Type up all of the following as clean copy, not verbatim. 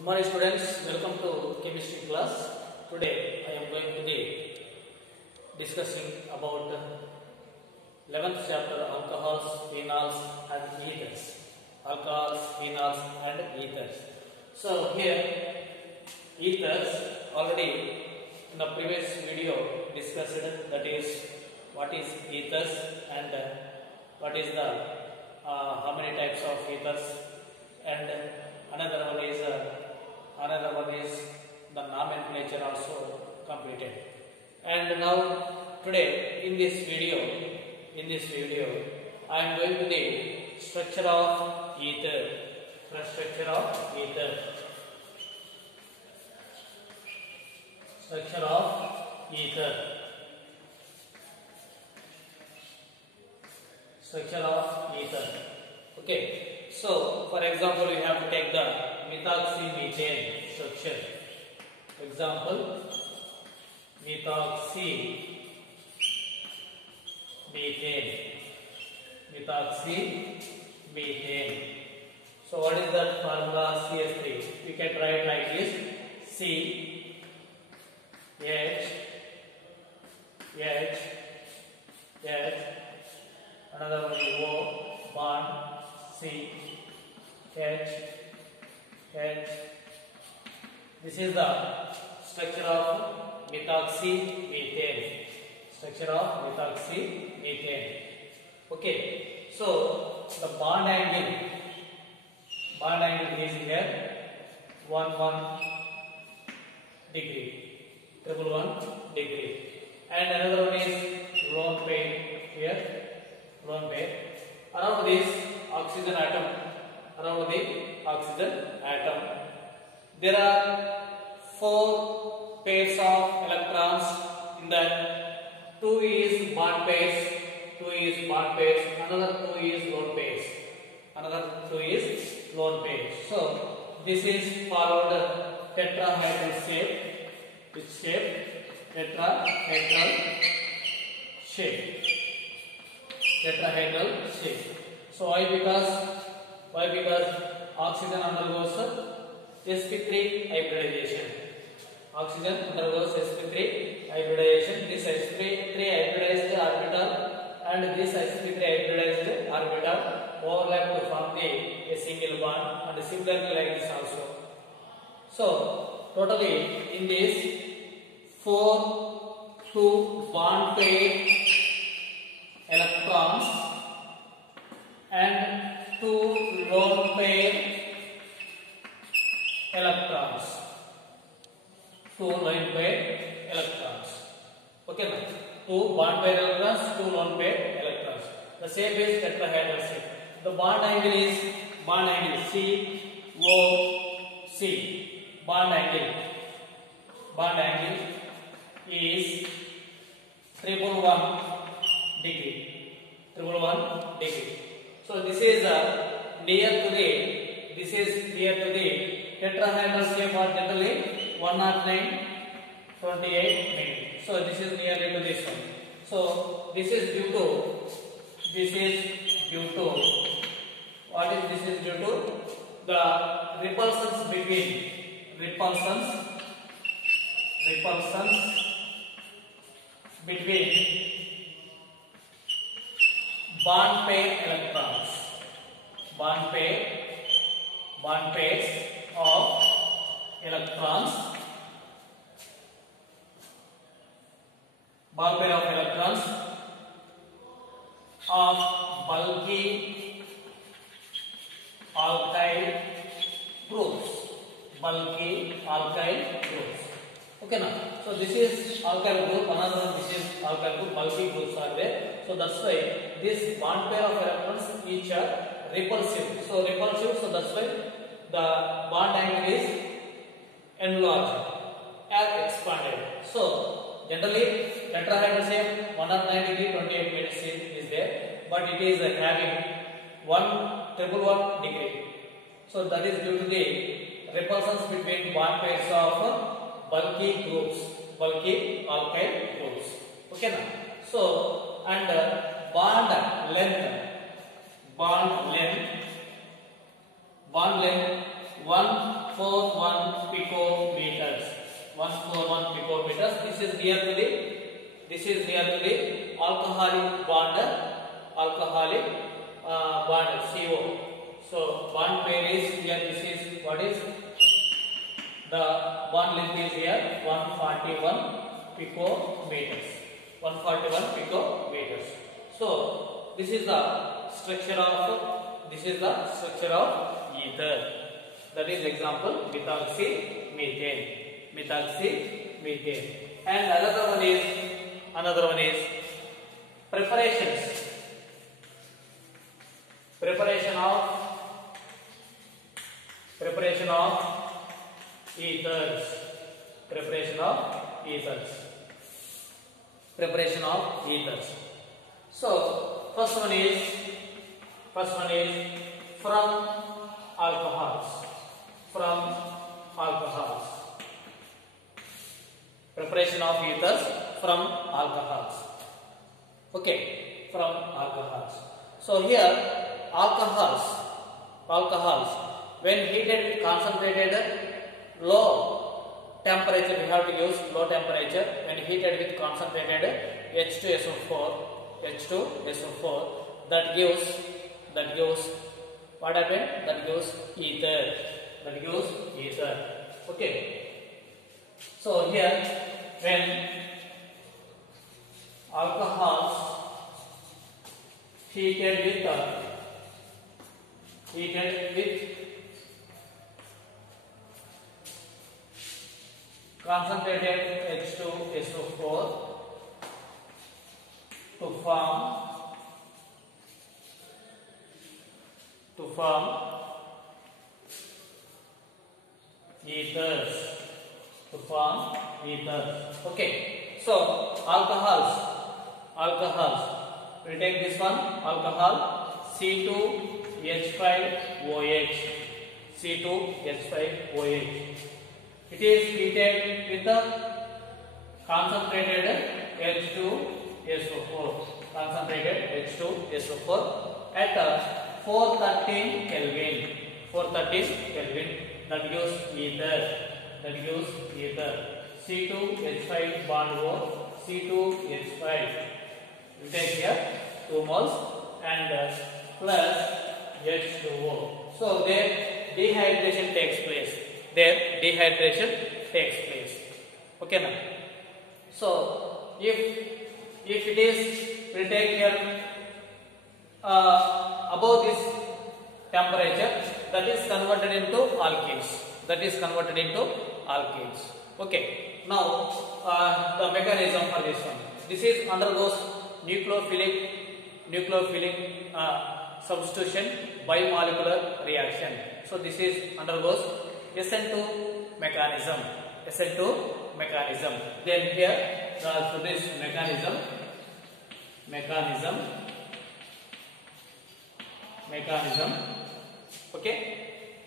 Good morning students, welcome to chemistry class. Today I am going to be discussing about 11th chapter alcohols, phenols and ethers. Alcohols, phenols and ethers. So here ethers already in the previous video discussed, that is what is ethers and what is the how many types of ethers, and another one is the nomenclature also completed. And now today in this video I am going to the structure of ether. Structure of ether. Structure of ether. Structure of ether. Okay. So, for example, we have to take the methoxymethane structure. Example, methoxymethane. So, what is that formula? CH3. We can write like this: C H H H. Another one is O bond C H H. This is the structure of methoxymethane. Structure of methoxymethane. Okay. So the bond angle is here 1 degree, 1 degree, and another one is lone pair here, lone pair. Around this oxygen atom, there are 4 pairs of electrons in that. 2 is bond pairs, another 2 is lone pairs, So this is followed tetrahedral shape. Which shape? Tetrahedral shape. So why? Because oxygen undergoes sp3 hybridization. This sp3 hybridized orbital and this sp3 hybridized orbital overlap to form a single bond, and similarly like this also. So totally in this 2 bond pair electrons and 2 lone pair electrons. Okay, now 2 bond pair electrons, 2 lone pair electrons. The shape is tetrahedral shape. The bond angle is COC. Bond angle is 111 degree. So this is near to the tetrahedral shape, or generally 109.28 minutes. So this is nearly to this one. So this is due to what is this is due to the repulsions between bond pair electrons, bond pairs of electrons, of bulky alkyl groups. Okay, now so this is alkyl group, another one this is alkyl group. Bulky groups are there. So that's why this bond pair of electrons each are repulsive. So that's why the bond angle is enlarged or expanded. So generally tetrahedral shape 109 degree 28 minutes is there, but it is having 111 degree. So that is due to the repulsions between bond pairs of bulky alkyl groups. Okay, now so and bond length 1 141 picometers. 141 picometers. This is near to the alcoholic bond. Bond CO. So bond pair is here. This is what is the bond length is here 141 picometers. 141 picometers. So this is the structure of ether. That is example methoxymethane. And another one is preparations. Preparation of ethers. So first one is from alcohols. Preparation of ethers from alcohols. Okay, from alcohols. So here alcohols when heated with concentrated low temperature, we have to use low temperature. When heated with concentrated H2SO4, that gives what happened? That gives ether. Okay. So here when alcohols heated with concentrated H2SO4 to form ethers. Okay. So alcohols. We take this one alcohol C2H5OH. It is heated with the concentrated H2SO4. At 413 Kelvin. That gives ether. C2H5 bond O, C2H5. We take here 2 moles and plus H2O. So their dehydration takes place. Okay now. So if it is, we take here above this temperature, that is converted into alkenes. Okay. Now the mechanism for this one. This is undergoes nucleophilic substitution bimolecular reaction. So this is undergoes SN2 mechanism. Then here for this mechanism. Okay.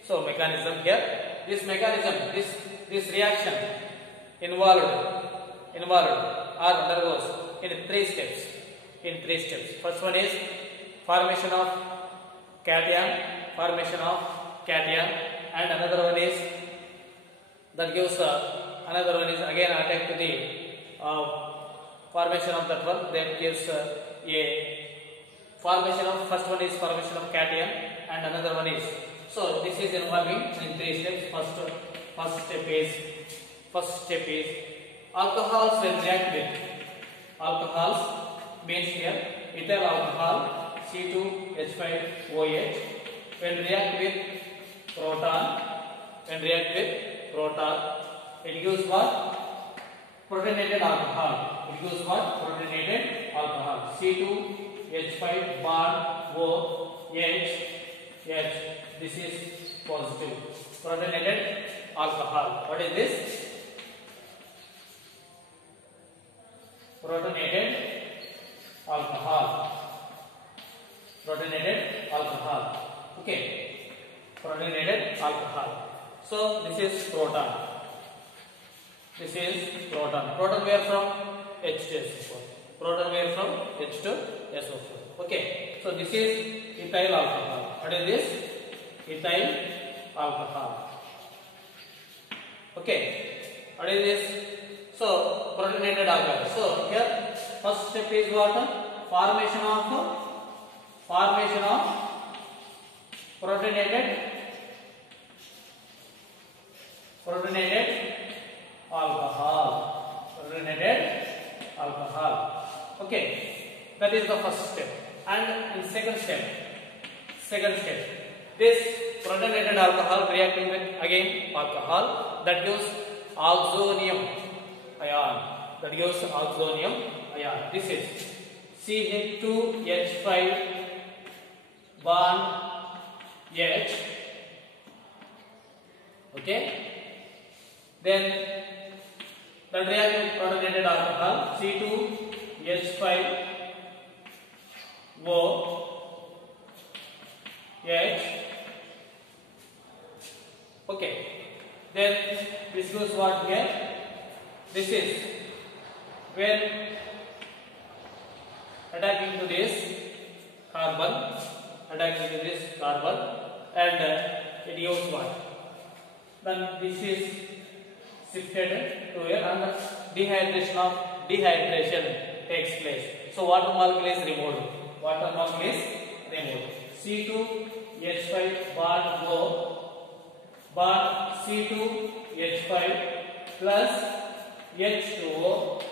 So mechanism here. This reaction involved or undergoes in 3 steps. First one is formation of cation, and another one is that gives another one is again attack to the formation of that one. That gives a formation of, first one is formation of cation, and another one is, so this is involving in 3 steps. First step is alcohols will react with alcohols means here ethyl alcohol C2H5OH will react with proton. It gives what? Protonated alcohol. C2H5 bond OH. This is positive. Protonated alcohol. What is this? Protonated alcohol. Okay. Protonated alcohol. So this is proton. Proton where from? H2SO4. Okay. So this is ethyl alcohol. What is this? Ethyl alcohol. Okay, what is this? So protonated alcohol. So here first step is what? Formation of protonated alcohol. Okay, that is the first step. And in second step, this protonated alcohol reacting with again alcohol, that gives oxonium ion. This is CH2H5 bond H. Okay, then that react with protonated alcohol C2H5O H. Okay, then this goes what here? This is when attacking to this carbon, and it gives what? Then this is shifted to here and dehydration takes place. So water molecule is removed. C2H5 bond O bond C2H5 plus H2O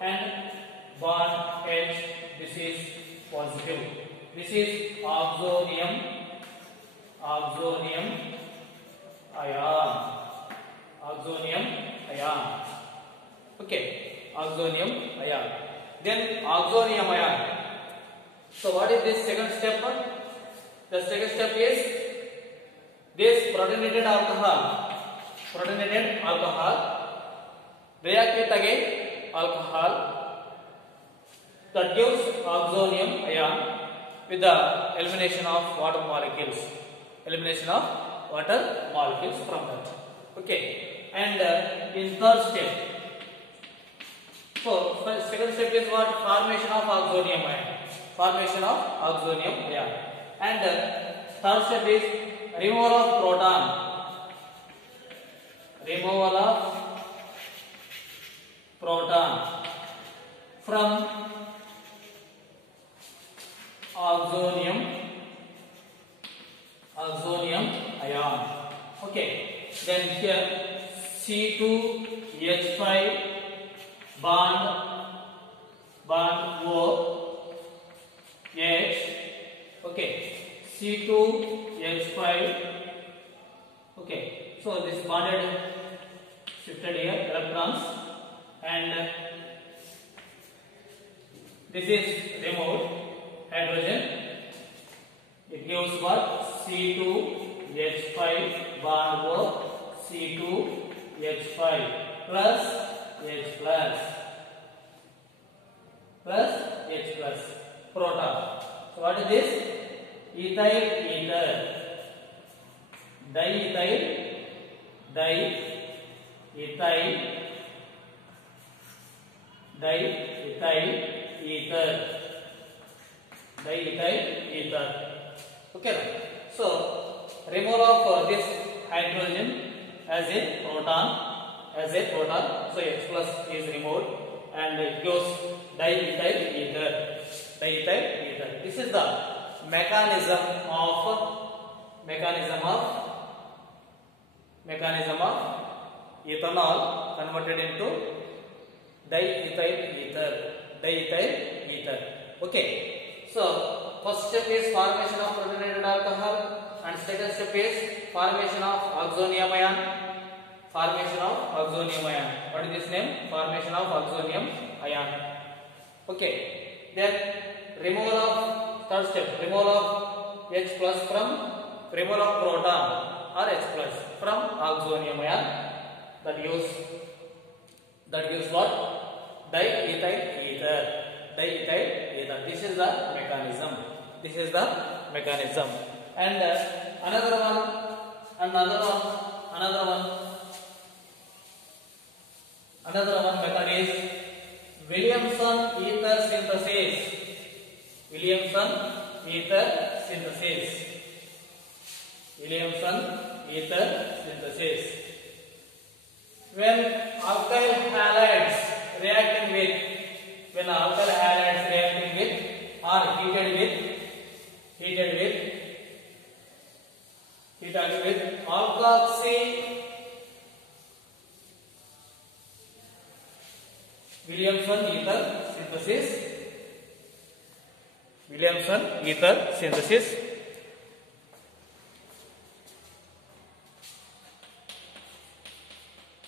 and bond H. This is positive. This is oxonium ion. Okay, oxonium ion. Then oxonium ion. So what is this second step? The second step is this protonated alcohol react with again alcohol, that gives oxonium ion with the elimination of water molecules from that. Okay, and in third step, so second step is what? Formation of oxonium ion, and third step is removal of proton from oxonium ion. Okay, then here C2H5 bond O H. Okay, C2H5. Okay, so this bonded shifted here electrons, and this is removed hydrogen. It gives what? C2H5 bond O C2H5 plus H plus proton. So what is this? Ethyl ether, diethyl ether. Okay, so removal of this hydrogen as a proton, so H plus is removed and it gives diethyl ether. This is the mechanism of ethanol converted into diethyl ether. Okay, so first step is formation of protonated alcohol, and second step is formation of oxonium ion. What is this name? Formation of oxonium ion. Okay, then removal of third step, removal of H plus removal of proton or H plus from oxonium ion, that gives what? Diethyl ether. This is the mechanism. And another one method is Williamson ether synthesis. when alkyl halides reacting with when alkyl halides reacting with or heated with alkoxy Williamson ether synthesis. Williamson ether synthesis.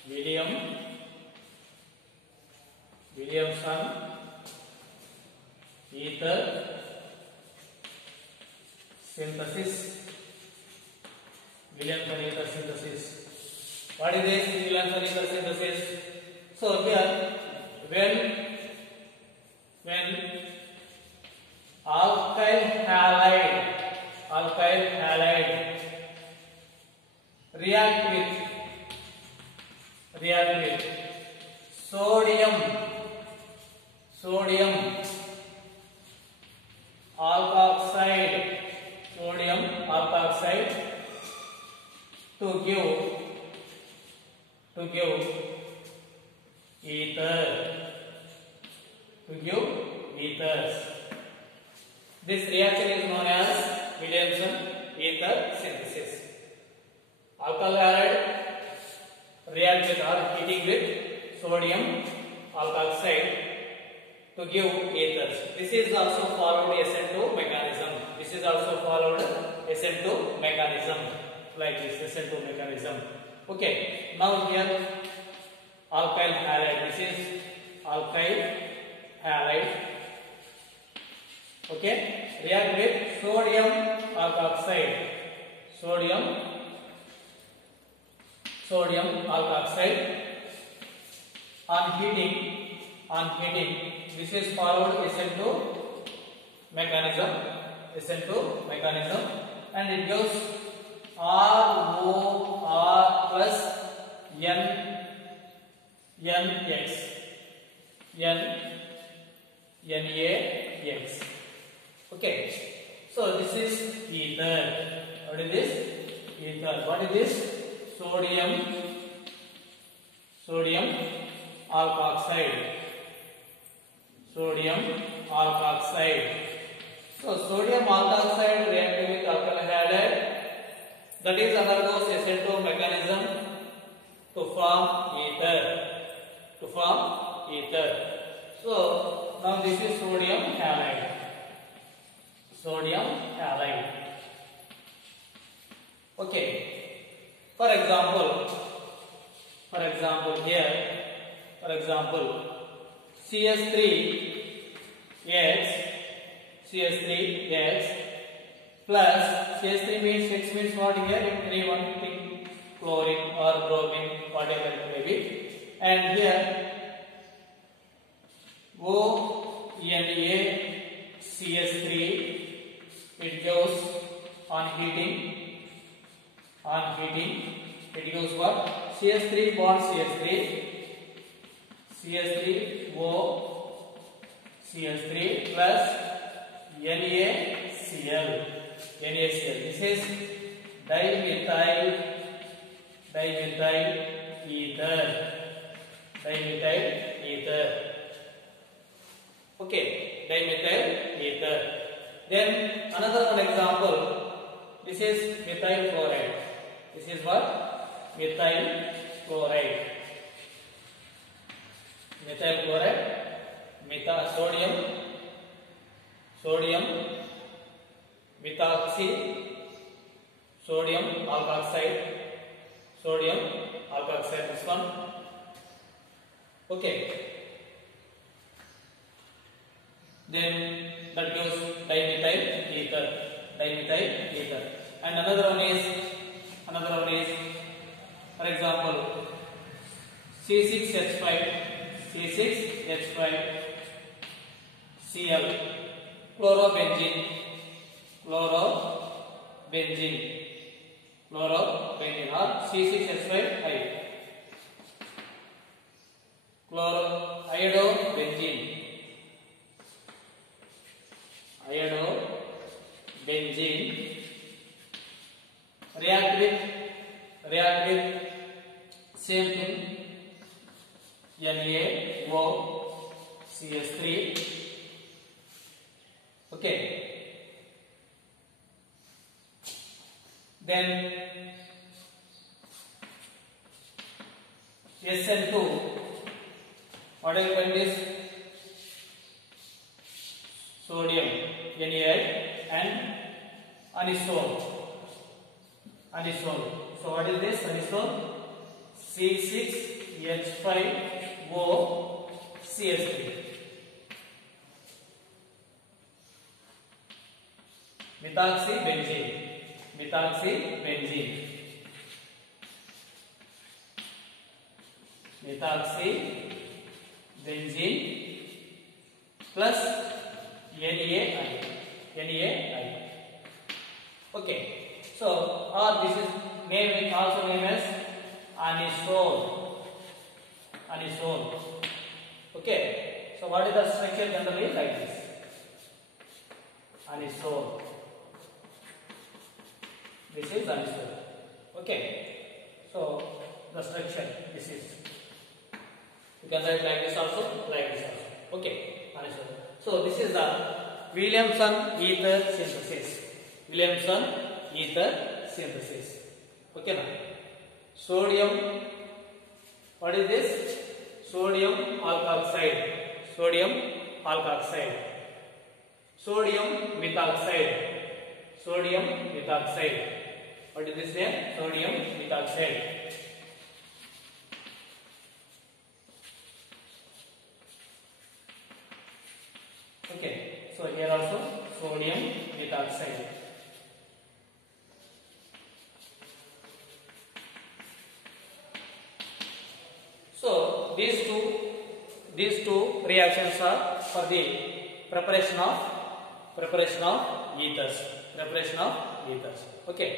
Williamson ether synthesis. Williamson ether synthesis. What is this Williamson ether synthesis? So here when alkyl halide react with sodium alkoxide to give ethers. This reaction is known as Williamson ether synthesis. Alkyl halide react with or heating with sodium alkoxide to give ethers. This is also followed SN2 mechanism. Like this SN2 mechanism. Okay. Now here alkyl halide. This is alkyl halide. Okay. React with sodium alkoxide. On heating. This is followed SN2 mechanism, and it gives ROR plus NaX. Okay, so this is ether. What is this? Ether. What is this? Sodium alkoxide. So sodium alkoxide reacting with alkyl halide, that is undergoes SN2 mechanism to form ether. So now this is sodium halide. Okay. For example here, CH3X plus CH3 means X means what here? Anyone think chlorine or bromine, whatever it may be. And here ONaCH3, it gives on heating it gives what? CH3 bond CH3O CH3 plus NaCl. This is dimethyl ether. Okay, dimethyl ether. Then another one example. This is methyl chloride. This is what? Methyl chloride. Sodium methoxy, sodium alkoxide. This one. Okay. Then that gives dimethyl ether. And another one is, for example, C6H5 Cl, chlorobenzene or C6H5I, iodobenzene react with same thing NaOCH3. Okay. Then SN2. What will find this? Sodium NaI and anisole. So what is this anisole? C6H5OCH3. Methoxybenzene plus NaI. Okay, so or this is also named as anisole. Okay, so what is the structure generally like this? Anisole. This is anisole. Okay, so the structure this is. You can write like this also, like this also. Okay, anisole. So this is the Williamson ether synthesis. Okay, now sodium. What is this? Sodium alkoxide. Sodium methoxide. What is this name? Sodium methoxide. Okay, so here also sodium methoxide. So these two reactions are for the preparation of ethers. Okay.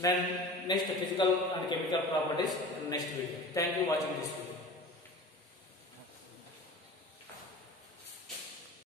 Then next physical and chemical properties in next video. Thank you for watching this video.